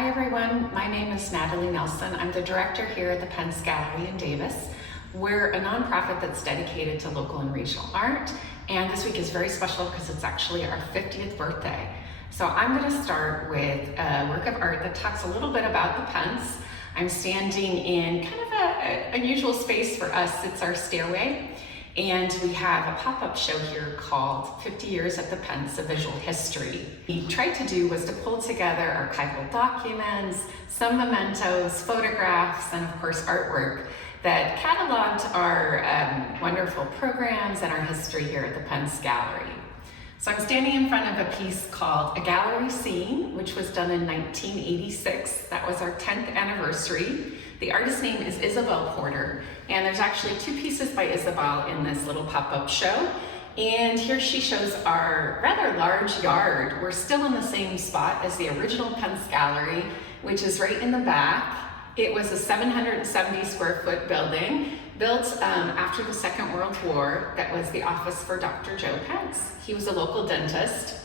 Hi everyone, my name is Natalie Nelson. I'm the director here at the Pence Gallery in Davis. We're a nonprofit that's dedicated to local and regional art, and this week is very special because it's actually our 50th birthday. So I'm going to start with a work of art that talks a little bit about the Pence. I'm standing in kind of an unusual space for us. It's our stairway, and we have a pop-up show here called 50 Years at the Pence, A Visual History. What we tried to do was to pull together archival documents, some mementos, photographs, and of course artwork that cataloged our wonderful programs and our history here at the Pence Gallery. So I'm standing in front of a piece called A Gallery Scene, which was done in 1986. That was our 10th anniversary. The artist's name is Isabel Porter, and there's actually two pieces by Isabel in this little pop-up show. And here she shows our rather large yard. We're still in the same spot as the original Pence Gallery, which is right in the back. It was a 770 square foot building built after the Second World War. That was the office for Dr. Joe Pence. He was a local dentist.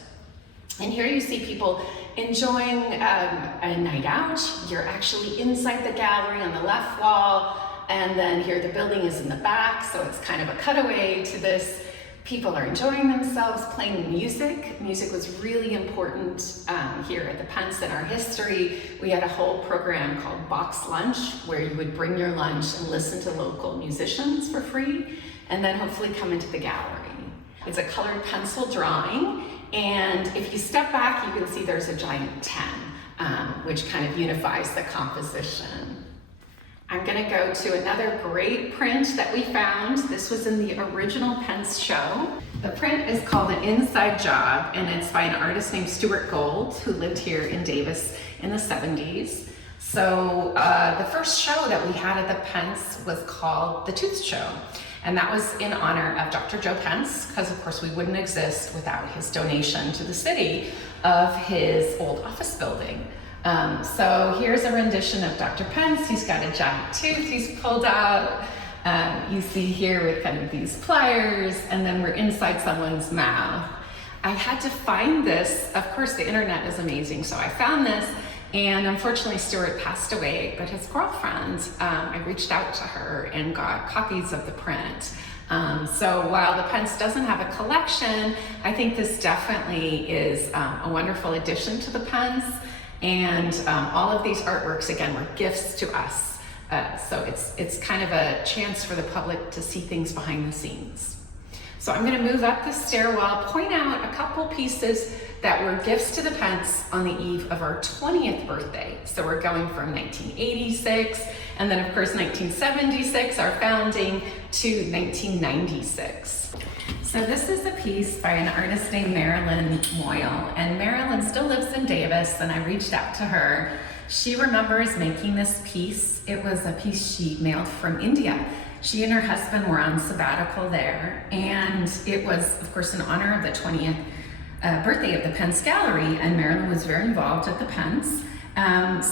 And here you see people enjoying a night out. You're actually inside the gallery on the left wall, and then here the building is in the back, so it's kind of a cutaway to this. People are enjoying themselves, playing music. Music was really important here at the Pence in our history. We had a whole program called Box Lunch, where you would bring your lunch and listen to local musicians for free, and then hopefully come into the gallery. It's a colored pencil drawing, and if you step back, you can see there's a giant 10, which kind of unifies the composition. I'm going to go to another great print that we found. This was in the original Pence show. The print is called An Inside Job, and it's by an artist named Stuart Gold, who lived here in Davis in the 70s. So the first show that we had at the Pence was called The Tooth Show, and that was in honor of Dr. Joe Pence, because of course we wouldn't exist without his donation to the city of his old office building. So here's a rendition of Dr. Pence. He's got a giant tooth he's pulled out. You see here with kind of these pliers, and then we're inside someone's mouth. I had to find this. Of course, the internet is amazing, so I found this, and unfortunately Stuart passed away, but his girlfriend, I reached out to her and got copies of the print. So while the Pence doesn't have a collection, I think this definitely is a wonderful addition to the Pence. And all of these artworks, again, were gifts to us. So it's kind of a chance for the public to see things behind the scenes. So I'm going to move up the stairwell, point out a couple pieces that were gifts to the Pence on the eve of our 20th birthday. So we're going from 1986, and then of course 1976, our founding, to 1996. So this is a piece by an artist named Marilyn Moyle, and Marilyn still lives in Davis, and I reached out to her. She remembers making this piece. It was a piece she mailed from India. She and her husband were on sabbatical there, and it was, of course, in honor of the 20th birthday of the Pence Gallery, and Marilyn was very involved at the Pence.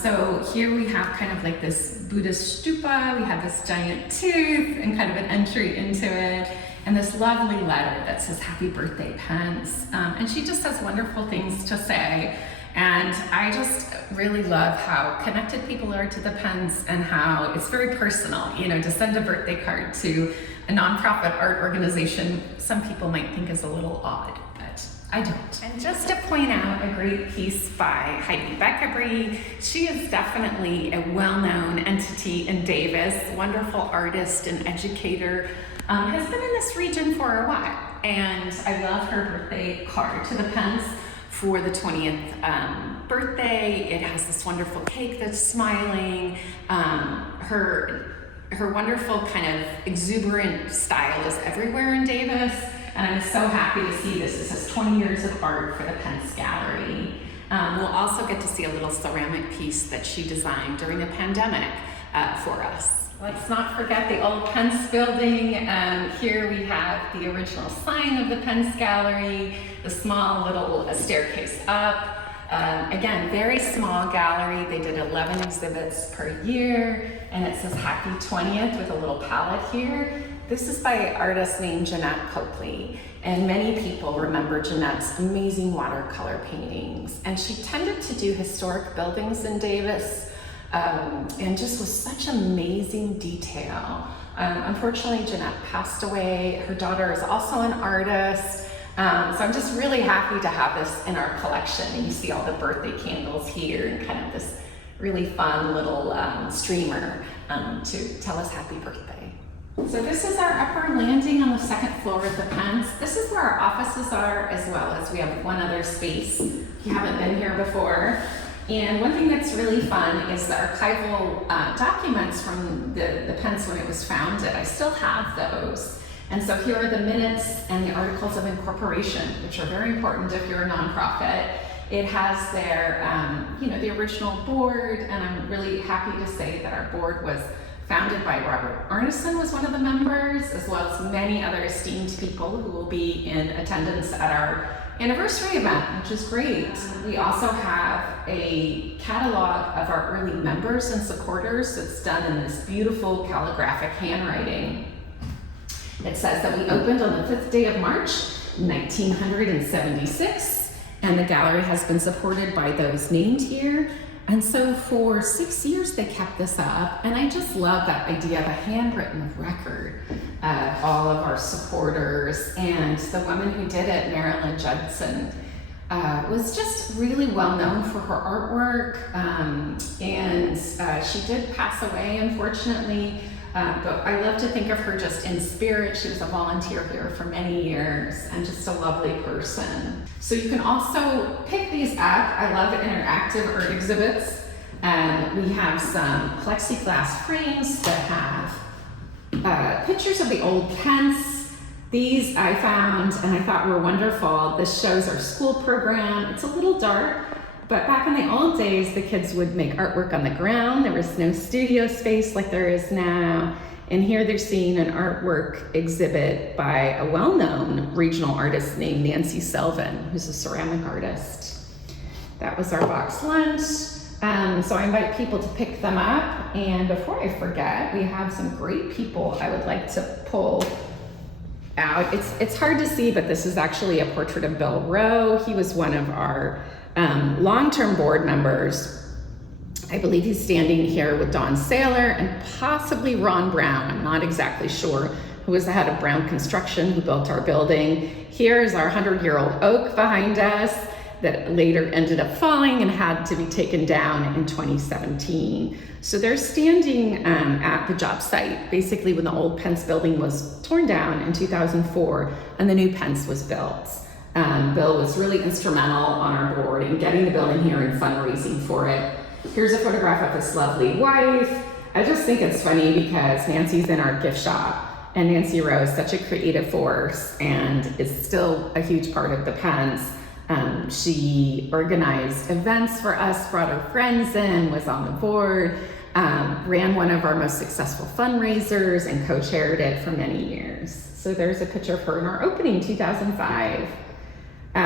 So here we have kind of like this Buddhist stupa, we have this giant tooth and kind of an entry into it, and this lovely letter that says, "Happy birthday, Pence." And she just has wonderful things to say. And I just really love how connected people are to the Pence and how it's very personal. You know, to send a birthday card to a nonprofit art organization, some people might think is a little odd, but I don't. And just to point out a great piece by Heidi Beckery. She is definitely a well-known entity in Davis, wonderful artist and educator. Has been in this region for a while, and I love her birthday card to the Pence for the 20th birthday. It has this wonderful cake that's smiling. Her wonderful kind of exuberant style is everywhere in Davis, and I'm so happy to see this. It says 20 years of art for the Pence Gallery. We'll also get to see a little ceramic piece that she designed during the pandemic for us. Let's not forget the old Pence building. Here we have the original sign of the Pence Gallery, the small little staircase up. Again, very small gallery. They did 11 exhibits per year, and it says Happy 20th with a little palette here. This is by artist named Jeanette Copley, and many people remember Jeanette's amazing watercolor paintings. And she tended to do historic buildings in Davis, and just with such amazing detail. Unfortunately, Jeanette passed away. Her daughter is also an artist. So I'm just really happy to have this in our collection. And you see all the birthday candles here and kind of this really fun little streamer to tell us happy birthday. So this is our upper landing on the second floor of the Pence. This is where our offices are, as well as we have one other space if you haven't been here before. And one thing that's really fun is the archival documents from the Pence when it was founded. I still have those. And so here are the minutes and the articles of incorporation, which are very important if you're a nonprofit. It has their, the original board, and I'm really happy to say that our board was founded by Robert Arneson, was one of the members, as well as many other esteemed people who will be in attendance at our anniversary event, which is great. We also have a catalog of our early members and supporters that's done in this beautiful calligraphic handwriting. It says that we opened on the 5th day of March, 1976, and the gallery has been supported by those named here. And so for 6 years they kept this up, and I just love that idea of a handwritten record of all of our supporters. And the woman who did it, Marilyn Judson, was just really well known for her artwork, and she did pass away, unfortunately. But I love to think of her just in spirit. She was a volunteer here for many years and just a lovely person. So you can also pick these up. I love interactive art exhibits. We have some plexiglass frames that have pictures of the old Pence. These I found and I thought were wonderful. This shows our school program. It's a little dark, but back in the old days, the kids would make artwork on the ground. There was no studio space like there is now. And here they're seeing an artwork exhibit by a well-known regional artist named Nancy Selvin, who's a ceramic artist. That was our box lunch. So I invite people to pick them up. And before I forget, we have some great people I would like to pull out. It's hard to see, but this is actually a portrait of Bill Rowe. He was one of our long-term board members. I believe he's standing here with Don Saylor and possibly Ron Brown. I'm not exactly sure, who was the head of Brown Construction, who built our building. Here is our 100-year-old oak behind us that later ended up falling and had to be taken down in 2017. So they're standing at the job site, basically when the old Pence building was torn down in 2004 and the new Pence was built. Bill was really instrumental on our board in getting the building here and fundraising for it. Here's a photograph of his lovely wife. I just think it's funny because Nancy's in our gift shop, and Nancy Rowe is such a creative force and is still a huge part of the Pence. She organized events for us, brought her friends in, was on the board, ran one of our most successful fundraisers and co-chaired it for many years. So there's a picture of her in our opening, 2005.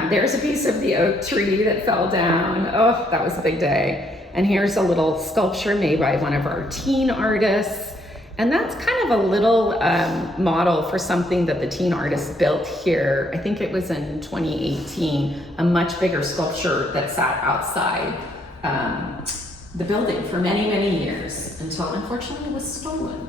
There's a piece of the oak tree that fell down. Oh, that was a big day. And here's a little sculpture made by one of our teen artists. And that's kind of a little model for something that the teen artists built here. I think it was in 2018, a much bigger sculpture that sat outside the building for many, many years until unfortunately it was stolen.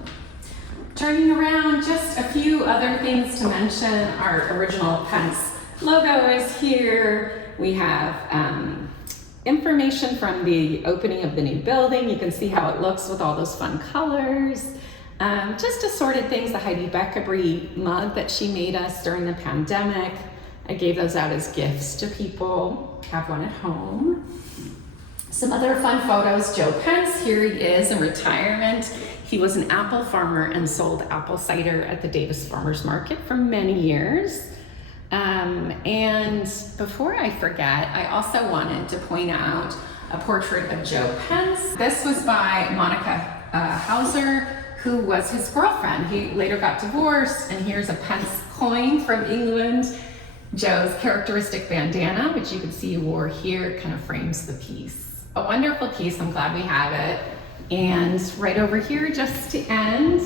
Turning around, just a few other things to mention. Our original Pence logo is here. We have information from the opening of the new building. You can see how it looks with all those fun colors. Just assorted things, the Heidi Beckery mug that she made us during the pandemic. I gave those out as gifts to people. Have one at home. Some other fun photos. Joe Pence, here he is in retirement. He was an apple farmer and sold apple cider at the Davis Farmers Market for many years. And before I forget, I also wanted to point out a portrait of Joe Pence. This was by Monica Hauser, who was his girlfriend. He later got divorced, and here's a Pence coin from England. Joe's characteristic bandana, which you can see he wore here, kind of frames the piece. A wonderful piece, I'm glad we have it. And right over here, just to end,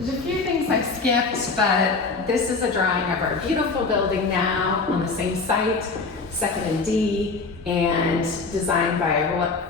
There's a few things I skipped, but this is a drawing of our beautiful building now on the same site, 2nd and D, and designed by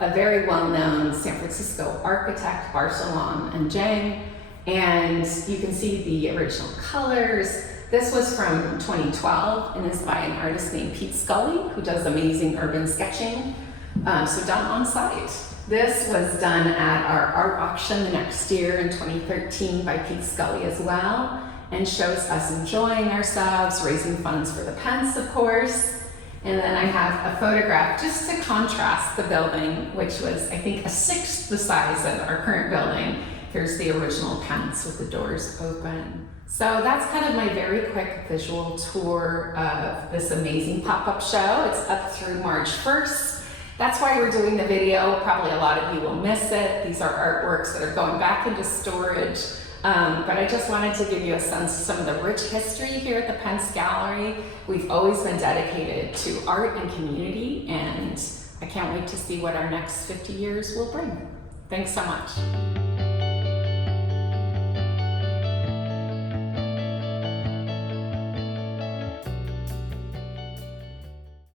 a very well-known San Francisco architect, Barcelon and Jang. And you can see the original colors. This was from 2012 and is by an artist named Pete Scully, who does amazing urban sketching. So done on site. This was done at our art auction the next year in 2013 by Pete Scully as well, and shows us enjoying ourselves, raising funds for the Pence, of course. And then I have a photograph just to contrast the building, which was, I think, 1/6 the size of our current building. Here's the original Pence with the doors open. So that's kind of my very quick visual tour of this amazing pop-up show. It's up through March 1st. That's why we're doing the video. Probably a lot of you will miss it. These are artworks that are going back into storage. But I just wanted to give you a sense of some of the rich history here at the Pence Gallery. We've always been dedicated to art and community, and I can't wait to see what our next 50 years will bring. Thanks so much.